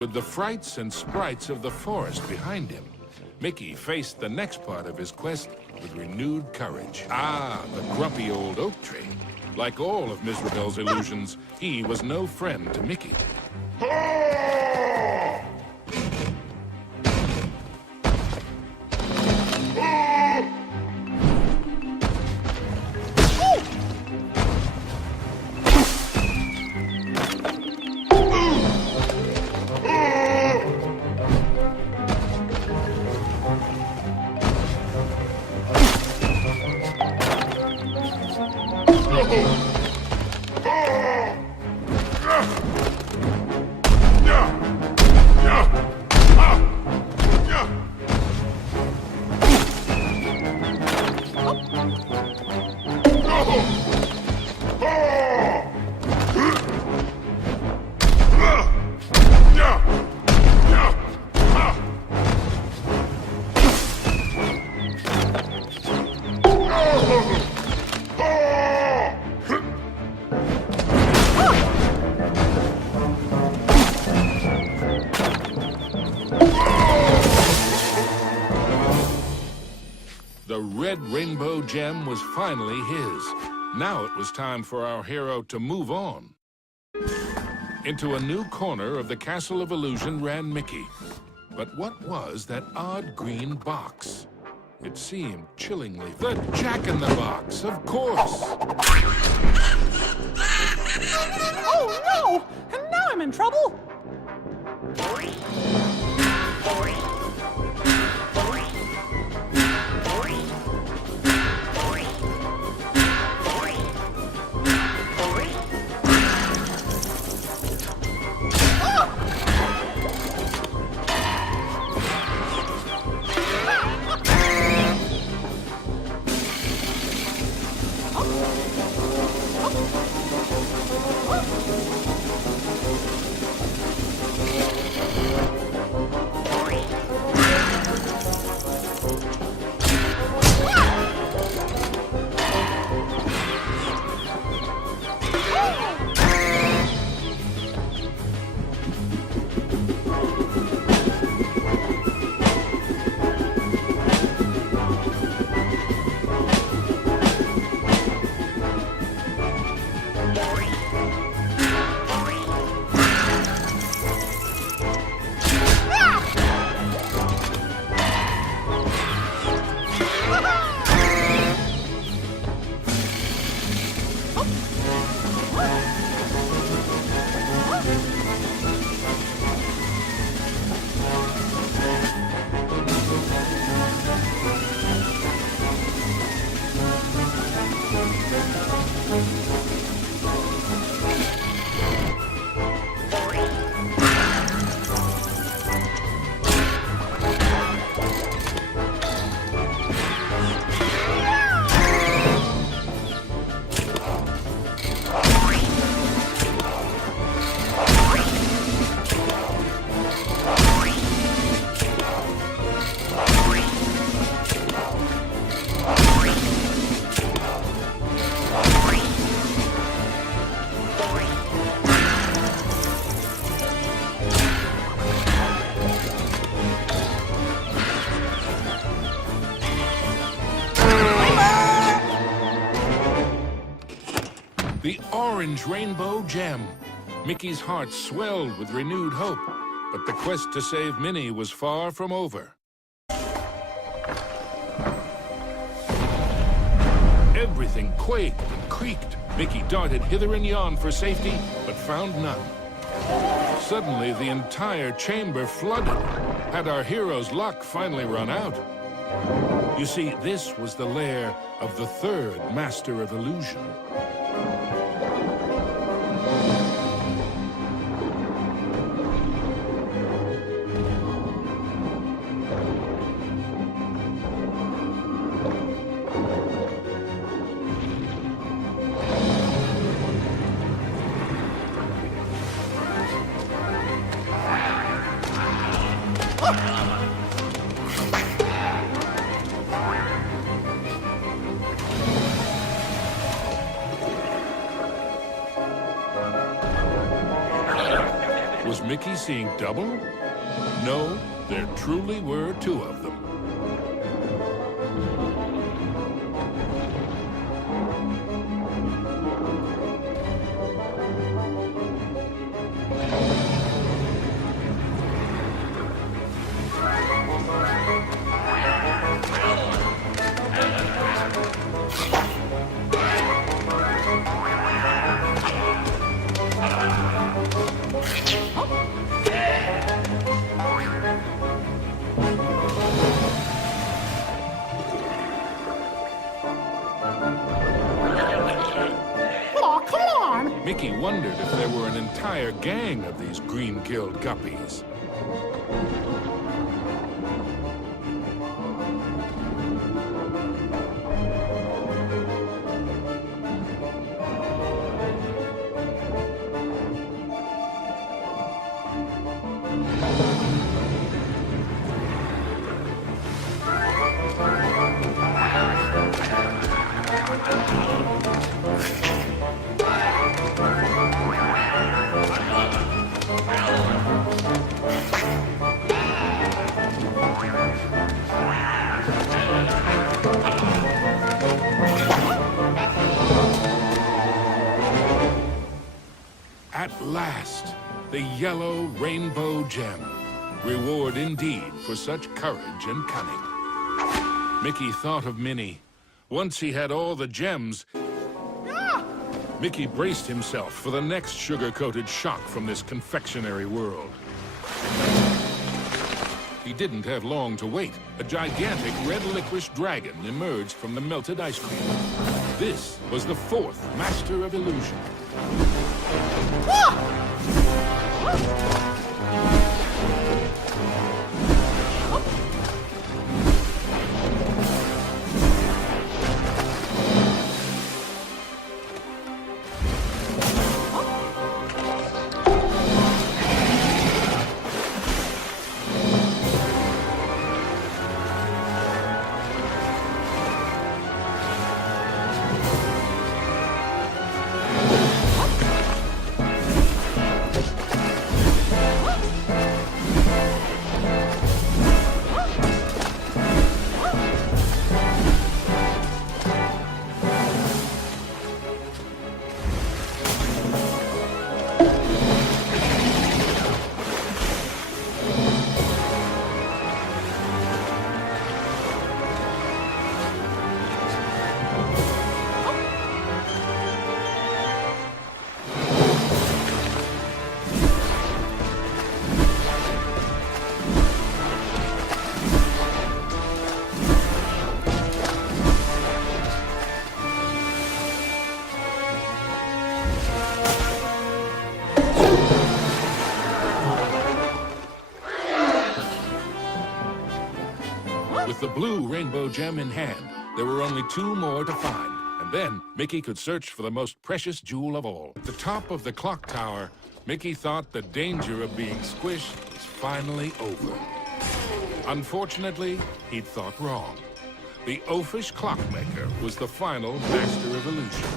With the frights and sprites of the forest behind him, Mickey faced the next part of his quest with renewed courage. Ah, the grumpy old oak tree. Like all of Mizrabel's illusions, he was no friend to Mickey. The red rainbow gem was finally his. Now it was time for our hero to move on. Into a new corner of the Castle of Illusion ran Mickey. But what was that odd green box? It seemed chillingly... The Jack-in-the-Box, of course! Oh, no! And now I'm in trouble! The orange rainbow gem. Mickey's heart swelled with renewed hope, but the quest to save Minnie was far from over. Everything quaked and creaked. Mickey darted hither and yon for safety, but found none. Suddenly, the entire chamber flooded. Had our hero's luck finally run out? You see, this was the lair of the third Master of Illusion. Mickey seeing double? No, there truly were two of them. Oh, come on! Mickey wondered if there were an entire gang of these green-killed guppies. At last, the yellow rainbow gem. Reward indeed for such courage and cunning. Mickey thought of Minnie. Once he had all the gems, Mickey braced himself for the next sugar-coated shock from this confectionery world. He didn't have long to wait. A gigantic red licorice dragon emerged from the melted ice cream. This was the fourth Master of Illusion. With the blue rainbow gem in hand, there were only two more to find. And then Mickey could search for the most precious jewel of all. At the top of the clock tower, Mickey thought the danger of being squished was finally over. Unfortunately, he'd thought wrong. The oafish clockmaker was the final Master of Illusion.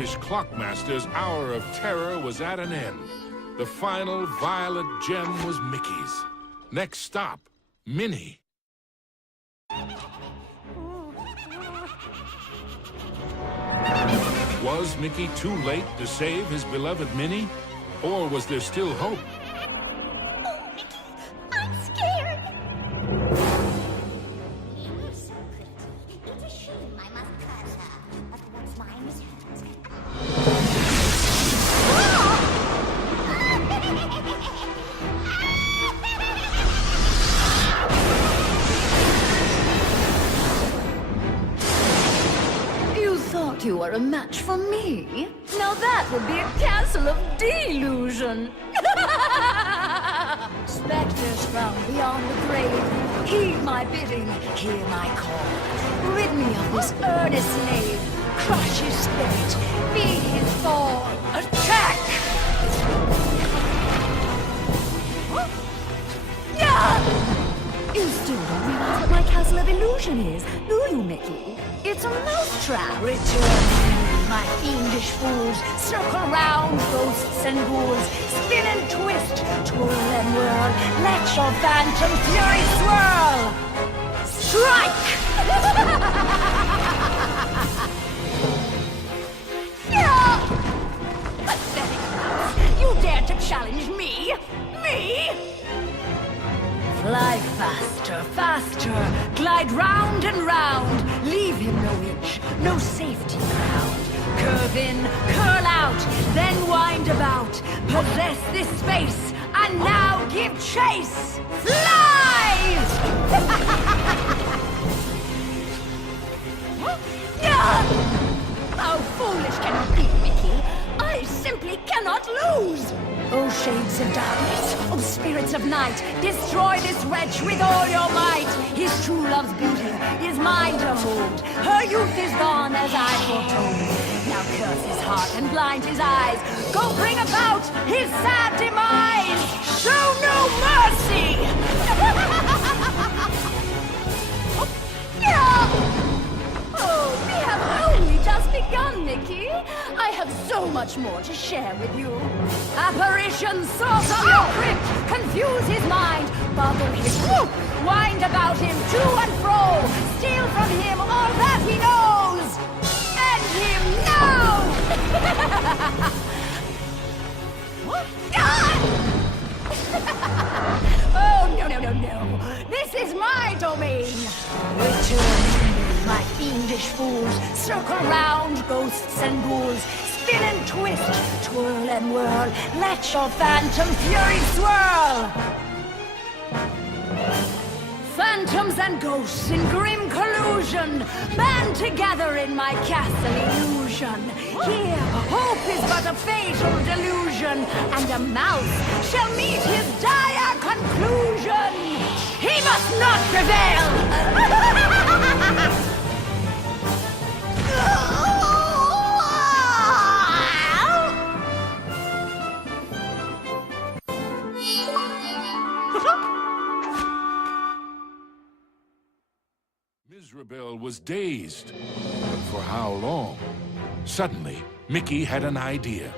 selfish clockmaster's hour of terror was at an end. The final violet gem was Mickey's. Next stop, Minnie. Was Mickey too late to save his beloved Minnie? Or was there still hope? Oh, Mickey, I'm scared. You're so pretty. It's a shame I must curse her. But what's mine is hers. You thought you were a match for me? Now that would be a castle of delusion. Spectres from beyond the grave, heed my bidding, hear my call. Rid me of this earnest slave, crush his spirit, be his fall. Attack! You still don't realize what my castle of illusion is, do you, Mickey? It's a mousetrap. Return, my fiendish fools. Circle round, ghosts and ghouls. Spin and twist, twirl and whirl. Let your phantom fury swirl. Strike! Pathetic mouse! You dare to challenge me? Me? Fly faster, faster, glide round and round. Leave him no inch, no safety ground. Curve in, curl out, then wind about. Possess this space, and now give chase. Fly! How foolish can you be, Mickey? I simply cannot lose! Oh, shades of darkness, oh, spirits of night, destroy this wretch with all your might! His true love's beauty is mine to hold. Her youth is gone as I foretold. Now curse his heart and blind his eyes. Go bring about his sad demise! Show no mercy! Oh, we have only just begun, Mickey. I have so much more to share with you. Apparitions soar from your crypt, confuse his mind, bother his whoop, wind about him to and fro, steal from him all that he knows. End him now! Oh, no. This is my domain. Return, my fiendish fools. Circle round, ghosts and ghouls. Spin and twist, twirl and whirl. Let your phantom fury swirl. Phantoms and ghosts in grim collusion band together in my castle illusion. Here, hope is but a fatal delusion, and a mouse shall meet his dire conclusion. He must not prevail! Mizrabel was dazed, but for how long? Suddenly, Mickey had an idea.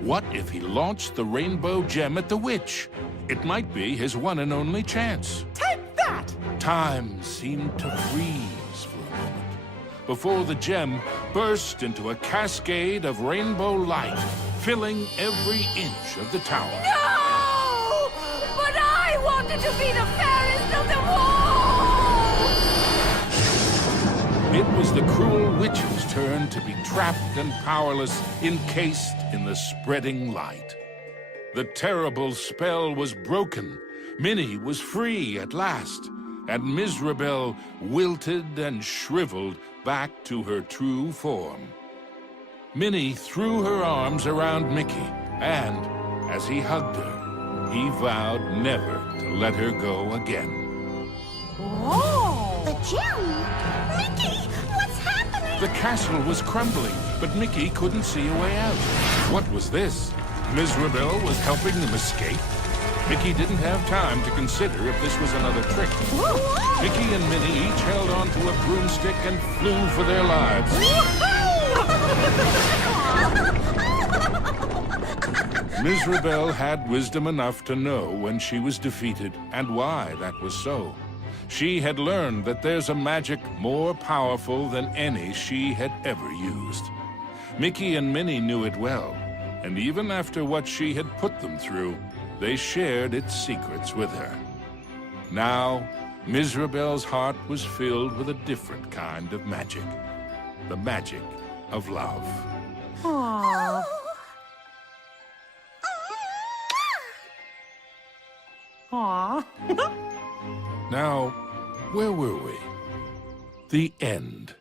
What if he launched the rainbow gem at the witch? It might be his one and only chance. Take that! Time seemed to freeze for a moment before the gem burst into a cascade of rainbow light, filling every inch of the tower. No! But I wanted to be the fairest of them all! It was the cruel witch's turn to be trapped and powerless, encased in the spreading light. The terrible spell was broken. Minnie was free at last, and Mizrabel wilted and shriveled back to her true form. Minnie threw her arms around Mickey, and as he hugged her, he vowed never to let her go again. Whoa! The gem? Mickey, what's happening? The castle was crumbling, but Mickey couldn't see a way out. What was this? Mizrabel was helping them escape? Mickey didn't have time to consider if this was another trick. Mickey and Minnie each held onto a broomstick and flew for their lives. Woohoo! Mizrabel had wisdom enough to know when she was defeated and why that was so. She had learned that there's a magic more powerful than any she had ever used. Mickey and Minnie knew it well, and even after what she had put them through, they shared its secrets with her. Now, Mizrabel's heart was filled with a different kind of magic. The magic of love. Aww. Aww. Now, where were we? The end.